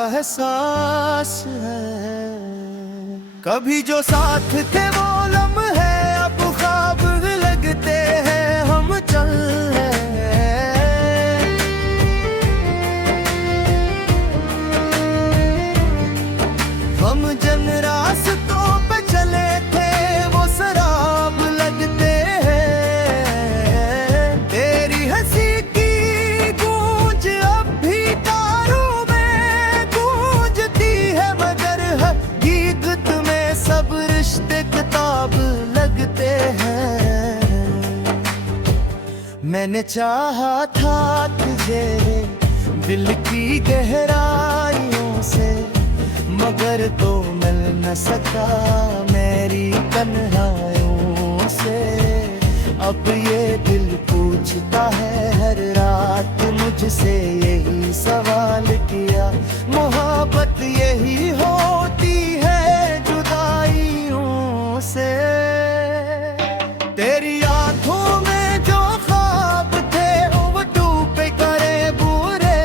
एहसास है। कभी जो साथ थे वो लम्हे अब ख्वाब लगते हैं, हम चल हम जिन रास्तों पे चले थे वो शराब लगते हैं। तेरी हंसी की गूंज अब भी तारों में गूंजती है, मगर हकीकत में सब रिश्ते किताब लगते हैं। मैंने चाहा था तुझे दिल की गहराइयों से, मगर तो मिल न सका मेरी तन्हाइयों से। अब ये दिल पूछता है हर रात मुझसे यही सवाल किया, मोहब्बत यही होती है जुदाइयों से। तेरी आंखों में जो ख्वाब थे वो डूबे करे बुरे,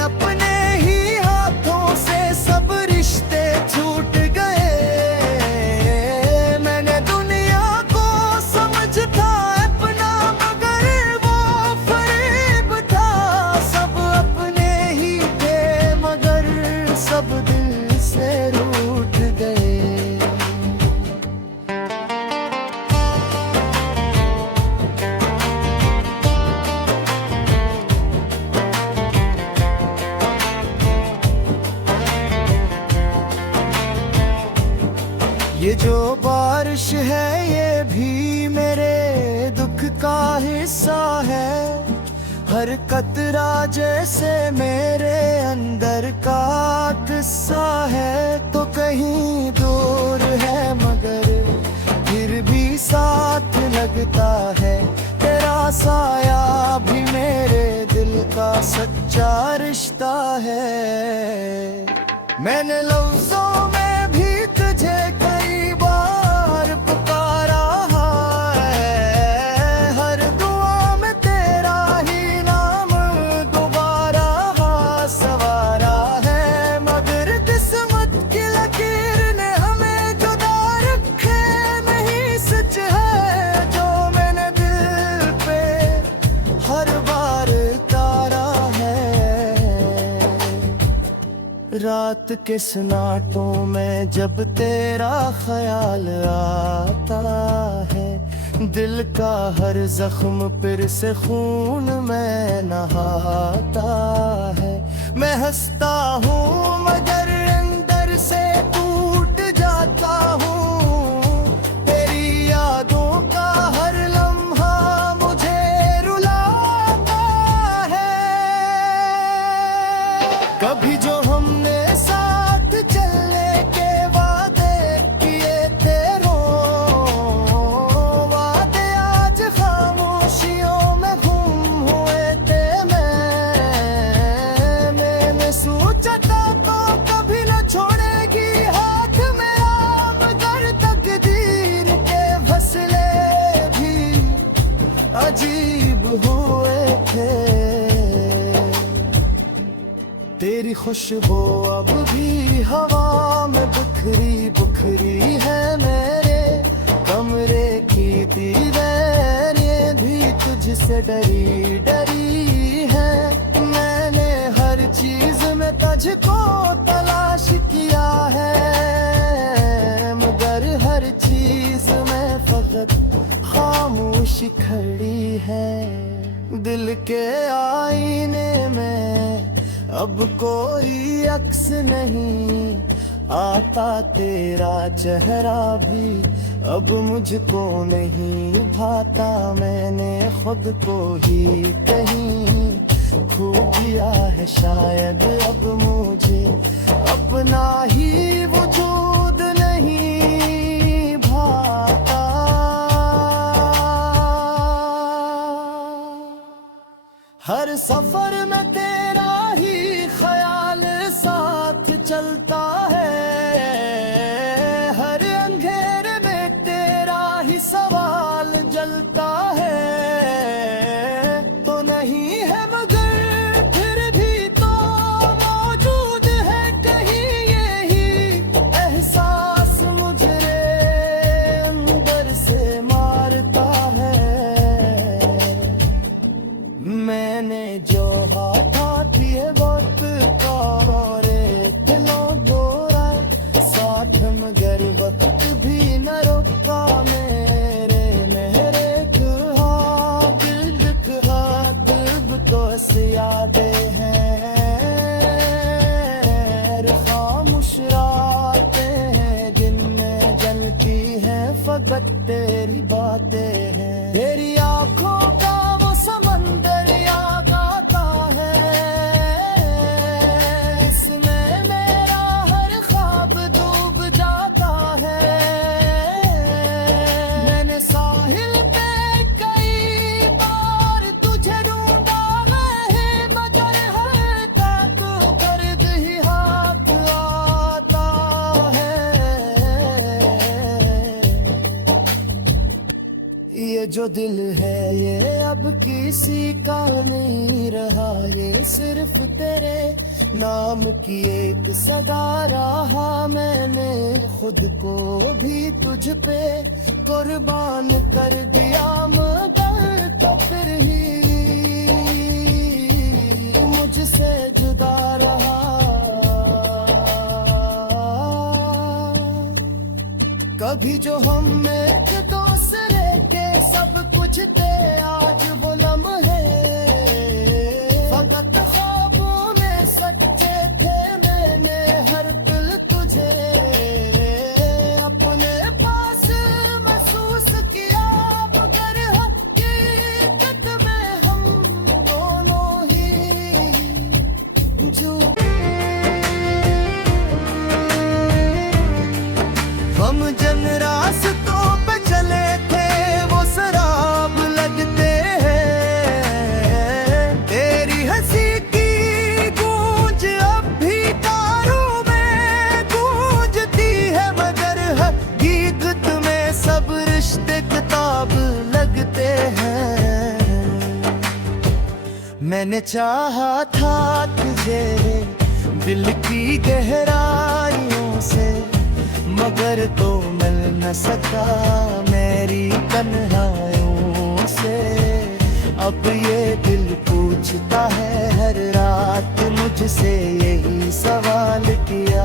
अपने ही हाथों से सब रिश्ते छूट गए। मैंने दुनिया को समझता अपना, मगर वो फरेब था। सब अपने ही थे मगर सब दिल से रूठ गए। ये जो बारिश है ये भी मेरे दुख का हिस्सा है। हर कतरा जैसे मेरे अंदर का किस्सा है। तो कहीं दूर है मगर फिर भी साथ लगता है। तेरा साया भी मेरे दिल का सच्चा रिश्ता है। मैंने लफ्ज़ों में भी तुझे कई बार पुकारा है, हर दुआ में तेरा ही नाम दोबारा सवारा है। मगर किस्मत की लकीर ने हमें जुदा रखे, नहीं सच है जो मैंने दिल पे हर बार तारा है। रात के सन्नाटों में जब तेरा ख्याल आता है, दिल का हर जख्म फिर से खून में नहाता है। मैं हंसता हूँ मगर अंदर से टूट जाता हूँ। तेरी यादों का हर लम्हा मुझे रुलाता है। कभी जो हमने साथ चलने के वादे किए थे, वादे आज खामोशियों में गुम हुए थे। मैंने सोचा था तो कभी न छोड़ेगी हाथ मेरा, मगर तकदीर के फैसले भी अजीब हुए थे। तेरी खुशबू अब भी हवा में बिखरी बिखरी है। मेरे कमरे की दीवारें भी तुझसे डरी डरी है। मैंने हर चीज में तुझको तलाश किया है, मगर हर चीज में फकत खामोशी खड़ी है। दिल के आईने में अब कोई अक्स नहीं आता, तेरा चेहरा भी अब मुझको नहीं भाता। मैंने खुद को ही कहीं खो दिया है, शायद अब मुझे अपना ही वजूद नहीं भाता। हर सफर में तेरा ही ख्याल साथ चलता है। हर अंधेरे में तेरा ही सवाल जलता है। तो नहीं है मगर फिर भी तो मगर वक्त भी न रोका मेरे मेरे दिल तो यादें हैं खामोश रातें हैं जिनमें जलती हैं फकत तेरी बातें हैं। तेरी आंखों का वो समंदर याद आता है इसमें मेरा हर ख्वाब डूब जाता है। मैंने साहिल पे कई बार तुझे ढूंढा है मगर हर तक दर्द ही हाथ आता है। ये जो दिल है ये अब किसी का नहीं रहा, ये सिर्फ तेरे नाम की एक सदा रहा। मैंने खुद को भी तुझ पे कुर्बान कर दिया मगर तो फिर ही मुझसे जुदा रहा। कभी जो हम एक दूसरे के सब कुछ थे आज वो लम्हे फकत ख्वाबों में सच्चे थे। मैंने हर दिल तुझे अपने पास महसूस किया मगर हकीकत में हम दोनों ही झूठे। हम जन रास्तों पे चले थे वो शराब लगते हैं। तेरी हंसी की गूंज अब भी तारों में गूंजती है मगर हकीकत में सब रिश्ते किताब लगते हैं। मैंने चाहा था तुझे दिल की गहराइयों से मगर तो मिल न सका मेरी तन्हाइयों से। अब ये दिल पूछता है हर रात मुझसे यही सवाल किया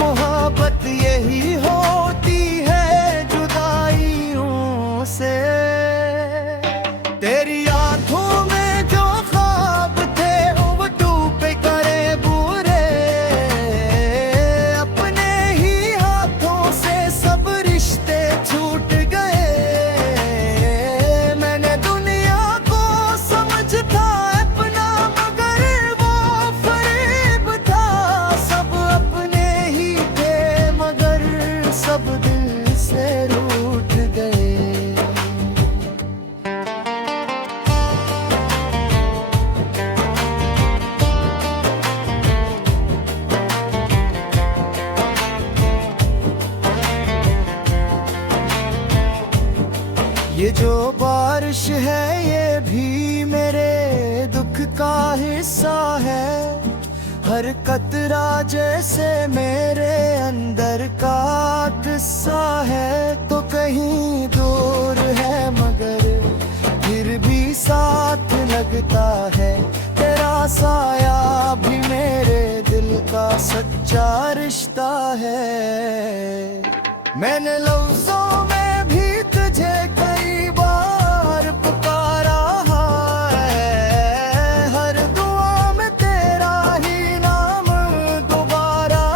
मोहब्बत यही होती है जुदाइयों से। तेरी आंखों में जो ख्वाब थे वो डूबे करे बुरे अपने ही हाथों से सब रिश्ते छूट गए। मैंने दुनिया को समझता अपना मगर वो फरेब था। सब अपने ही थे मगर सब दिल से रूठ गए। ये जो बारिश है ये भी मेरे दुख का हिस्सा है। हर कतरा जैसे मेरे अंदर का किस्सा है। तो कहीं दूर है मगर फिर भी साथ लगता है। तेरा साया भी मेरे दिल का सच्चा रिश्ता है। मैंने लफ्जों में भी तुझे कई बार पुकारा है। हर दुआ में तेरा ही नाम दोबारा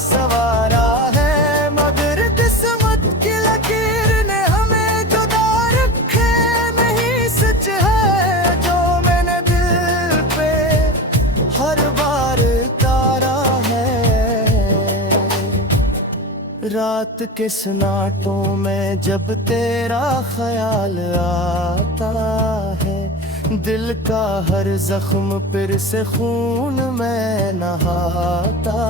सवारा है मगर किस्मत की लकीर ने हमें जुदा रखे। नहीं सच है जो मैंने दिल पे हर बार तारा है। रात के सन्नाटों में जब तेरा ख्याल आता है दिल का हर जख्म फिर से खून में नहाता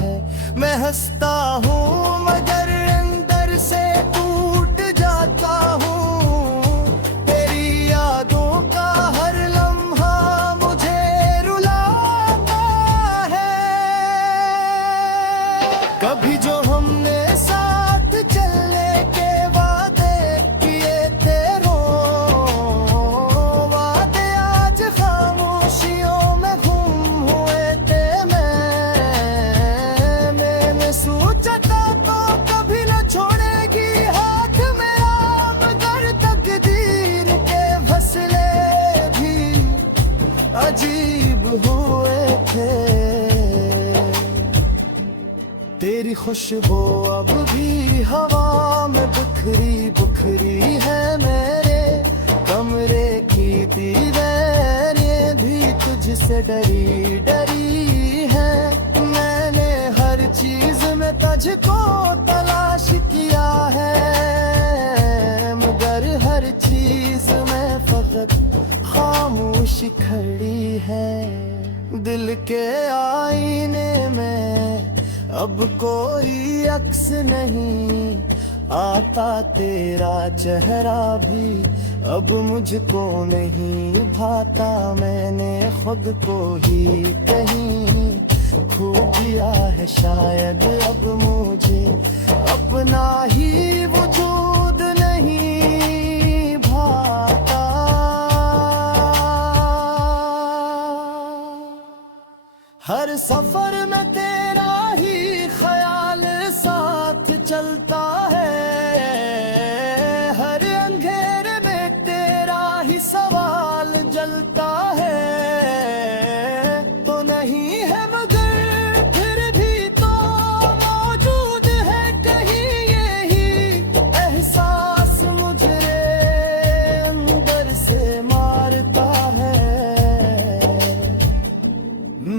है। मैं हंसता हूँ मगर अंदर से टूट जाता हूँ। तेरी यादों का हर लम्हा मुझे रुलाता है। कभी जो हमने साथ चलने के वादे किए थे वादे आज खामोशियों में गुम हुए थे। मैंने सोचा था खुशबू अब भी हवा में बिखरी बिखरी है। मेरे कमरे की दीवारें भी तुझसे डरी डरी है। मैंने हर चीज में तुझको तलाश किया है, मगर हर चीज में फकत खामोशी खड़ी है। दिल के आईने में अब कोई अक्स नहीं आता, तेरा चेहरा भी अब मुझको नहीं भाता। मैंने खुद को ही कहीं खो दिया है, शायद अब मुझे अपना ही वजूद नहीं भाता। हर सफर में तेरा ही ख्याल साथ चलता है, हर अंधेरे में तेरा ही सवाल जलता है। तो नहीं है मगर फिर भी तो मौजूद है कहीं यही एहसास मुझे अंदर से मारता है।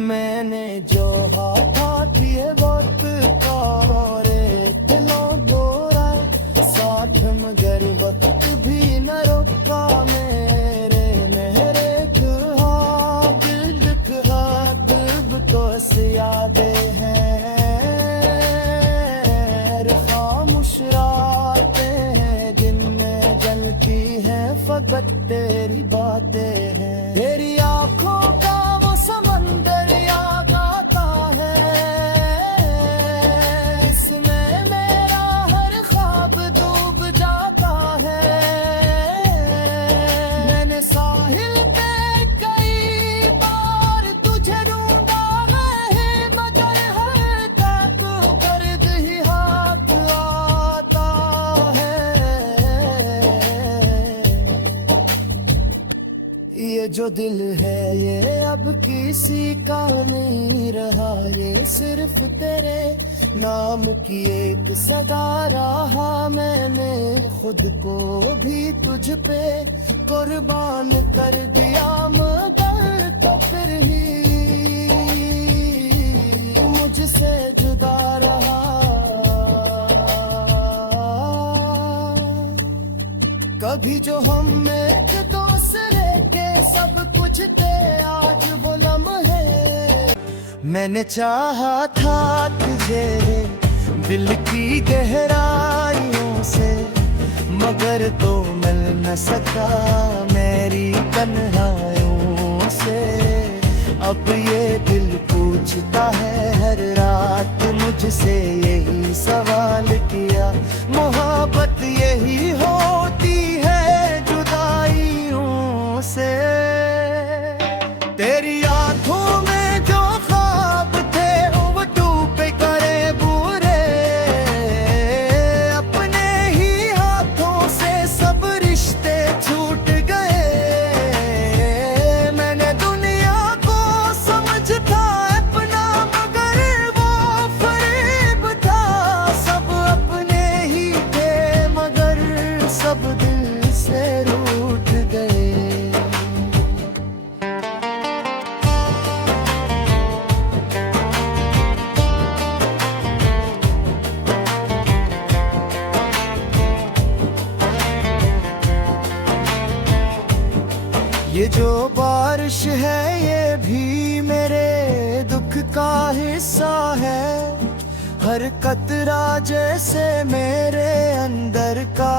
मैंने जो हाथ किए वक्त का और दिलों दोरा साथ, मगर वक्त भी न रोका मेरे मेरे दिल तो यादें हैं। खामोश रातें हैं जिनमें जलती हैं फकत तेरी बातें हैं। तेरी आंखों का वो समंदर याद आता है, इसमें मेरा हर ख्वाब डूब जाता है। मैंने साहिल पे कई बार तुझे ढूंढा है, मगर हर तक गर्द ही हाथ आता है। ये जो दिल है ये अब किसी का नहीं रहा, ये सिर्फ तेरे नाम की एक सदा रहा। मैंने खुद को भी तुझ पे कुर्बान कर दिया, मगर तो फिर ही मुझसे जुदा रहा। कभी जो हम एक दूसरे के सब कुछ थे, आज वो लम्हे मैंने चाहा था तुझे दिल की गहराइयों से, मगर तो मिल न सका मेरी तन्हाइयों से। अब ये दिल पूछता है हर रात मुझसे यही सवाल किया, मोहब्बत यही होती है जुदाइयों से। तेरी आंखों में जो ख्वाब थे वो डूबे करे बुरे, अपने ही हाथों से सब रिश्ते छूट गए। मैंने दुनिया को समझता अपना, मगर वो फरेब था। सब अपने ही थे मगर सब दिल से रूठ गए। ये जो बारिश है ये भी मेरे दुख का हिस्सा है, हर कतरा जैसे मेरे अंदर का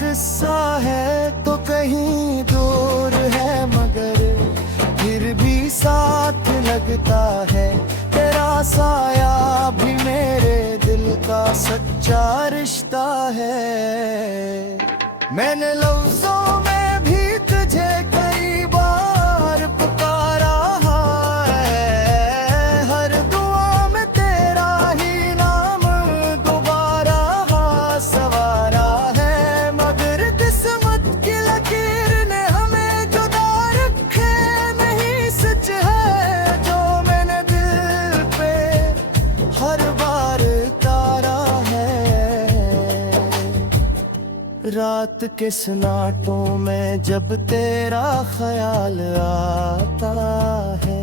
किस्सा है। तो कहीं दूर है मगर फिर भी साथ लगता है, तेरा साया भी मेरे दिल का सच्चा रिश्ता है। मैंने लफ्ज़ों में भी तुझे कई बार पुकारा है, हर दुआ में तेरा ही नाम दोबारा सवारा है। मगर किस्मत की लकीर ने हमें जुदा रखे, नहीं सच है जो मैंने दिल पे हर बार का रात के सन्नाटों में जब तेरा ख्याल आता है,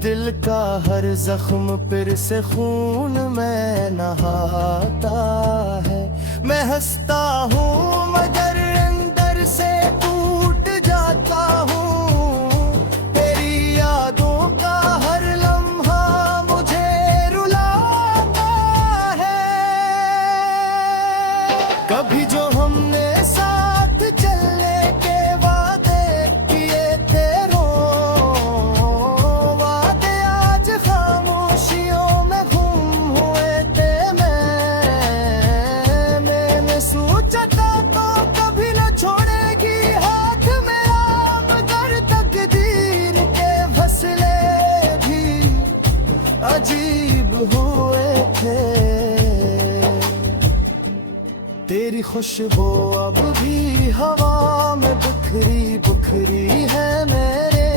दिल का हर जख्म फिर से खून में नहाता है। मैं हंसता हूँ मगर अंदर से टूट जाता हूँ, तेरी यादों का हर लम्हा मुझे रुलाता है। कभी जो हमने साथ चलने के वादे किए थे, वादे आज खामोशियों में गुम हुए थे। मैंने सोचा था तो कभी न छोड़ेगी हाथ मेरा, मगर तकदीर के फैसले भी अजीब हुए थे। तेरी खुशबू अब भी हवा में बिखरी बिखरी है, मेरे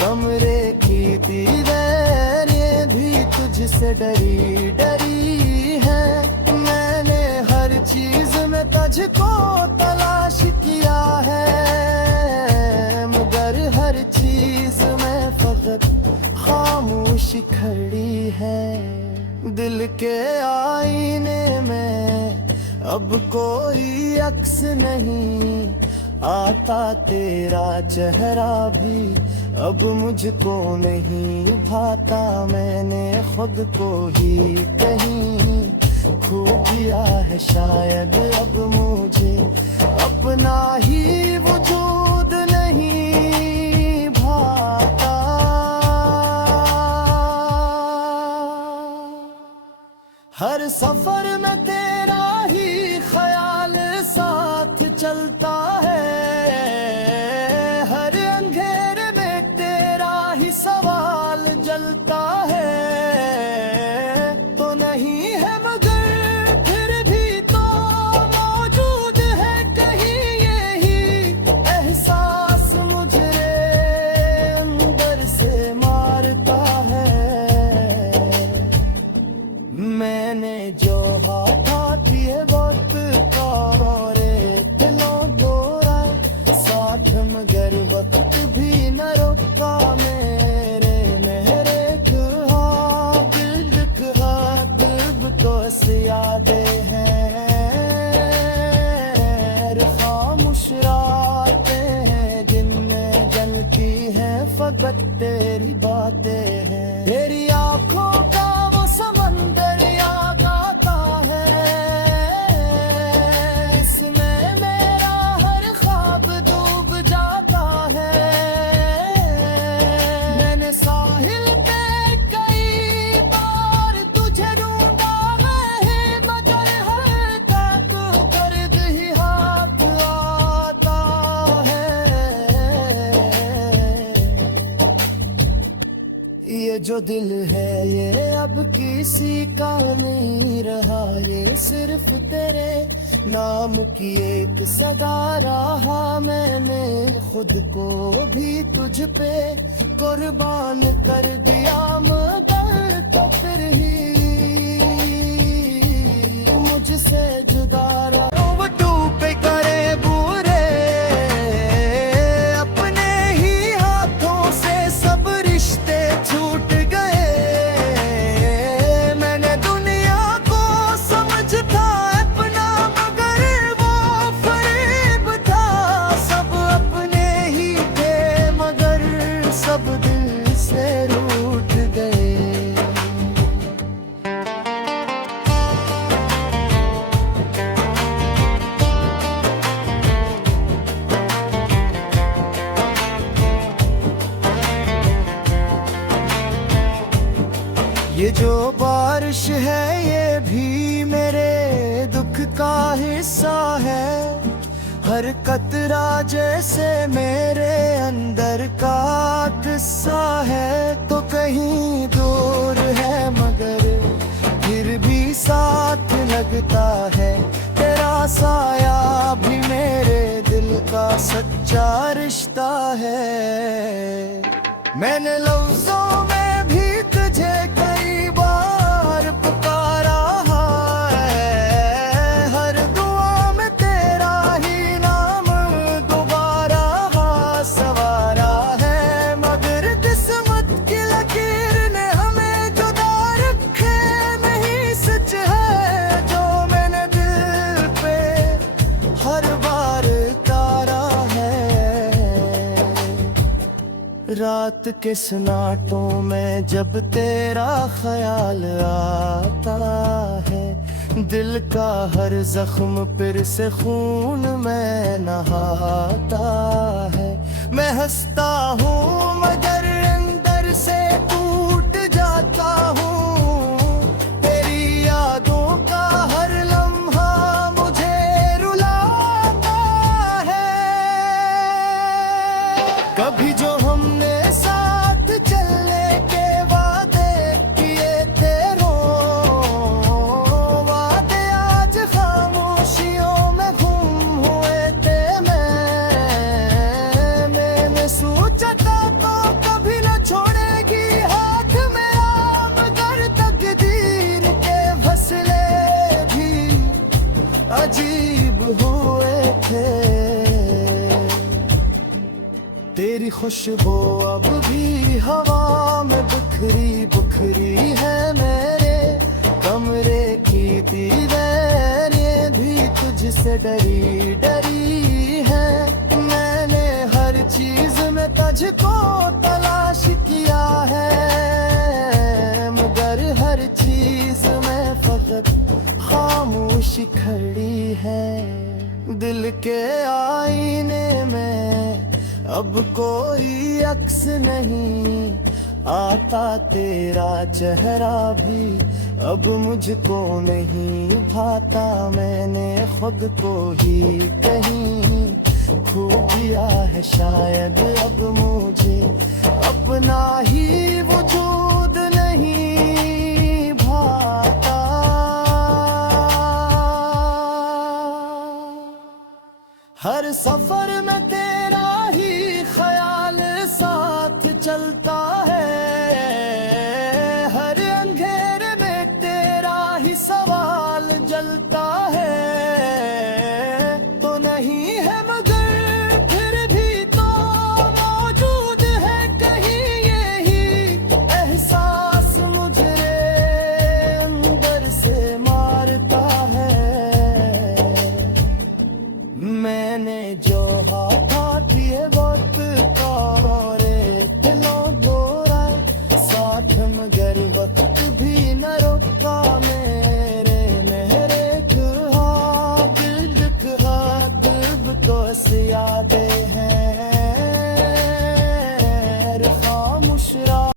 कमरे की दीवारें भी तुझसे डरी डरी है। मैंने हर चीज में तुझको तलाश किया है, मगर हर चीज में फकत खामोशी खड़ी है। दिल के आईने में अब कोई अक्स नहीं आता, तेरा चेहरा भी अब मुझको नहीं भाता। मैंने खुद को ही कहीं खो दिया है, शायद अब मुझे अपना ही वजूद नहीं भाता। हर सफर में तेरा ही ख्याल साथ चलता है, हर अंधेरे में तेरा ही सवाल जलता है। तो नहीं है मगर फिर भी तो मौजूद है कहीं यही एहसास मुझे अंदर से मारता है। मैंने जो हाथ किए वक्त कारे दिलों दोरा साथ, मगर वक्त भी न रोका मेरे दिल का दिल तो यादें हैं, खामोश रातें हैं जिनमें जलती है फकत तेरी बातें हैं। तेरी आंखों का वो समंदर याद आता है, इसमें मेरा हर ख्वाब डूब जाता है। मैंने साहिल पे कई बार तुझे ढूंढा है, मगर हर तक दर्द ही हाथ आता है। ये जो दिल है ये अब किसी का नहीं रहा, ये सिर्फ तेरे नाम की एक सदा रहा। मैंने खुद को भी तुझ पे कुर्बान कर दिया, मगर तो फिर ही मुझसे जुदा रहा। पे करे बुरे अपने ही हाथों से सब रिश्ते छूट गए। मैंने दुनिया को समझता अपना, मगर वो फरेब था। सब अपने ही थे मगर सब दिल से रूठ गए। ये जो बारिश है ये भी मेरे दुख का हिस्सा है, हर कतरा जैसे मेरे अंदर का किस्सा है। तो कहीं दूर है मगर फिर भी साथ लगता है, तेरा साया भी मेरे दिल का सच्चा रिश्ता है। मैंने लफ्जों में भी तुझे कई बार पुकारा है, हर दुआ में तेरा ही रात के सन्नाटों में जब तेरा ख्याल आता है, दिल का हर जख्म फिर से खून में नहाता है। मैं हंसता हूँ मगर अंदर से टूट जाता हूँ, तेरी यादों का हर लम्हा मुझे रुलाता है। कभी जो हमने साथ चलने के वादे किए थे, वादे आज खामोशियों में गुम हुए थे। मैंने सोचा था तो कभी न छोड़ेगी हाथ मेरा, मगर तकदीर के फैसले भी अजीब हुए थे। तेरी खुशबू अब भी हवा में बिखरी बिखरी है, मेरे कमरे की दीवारें भी तुझसे डरी डरी है। मैंने हर चीज में तुझको तलाश किया है, मगर हर चीज में फकत खामोशी खड़ी है। दिल के आईने में अब कोई अक्स नहीं आता, तेरा चेहरा भी अब मुझको नहीं भाता। मैंने खुद को ही कहीं खो दिया है, शायद अब मुझे अपना ही वजूद नहीं भाता। हर सफर में तेरा ही ख्याल साथ चलता है, हर अंधेरे में तेरा ही सवाल जलता है। तो नहीं है मगर फिर भी तो मौजूद है कहीं यही एहसास मुझे अंदर से मारता है। मैंने जो हाथ किए वक्त का और दिलों बोरा साथ, मगर वक्त भी न रोका। मैं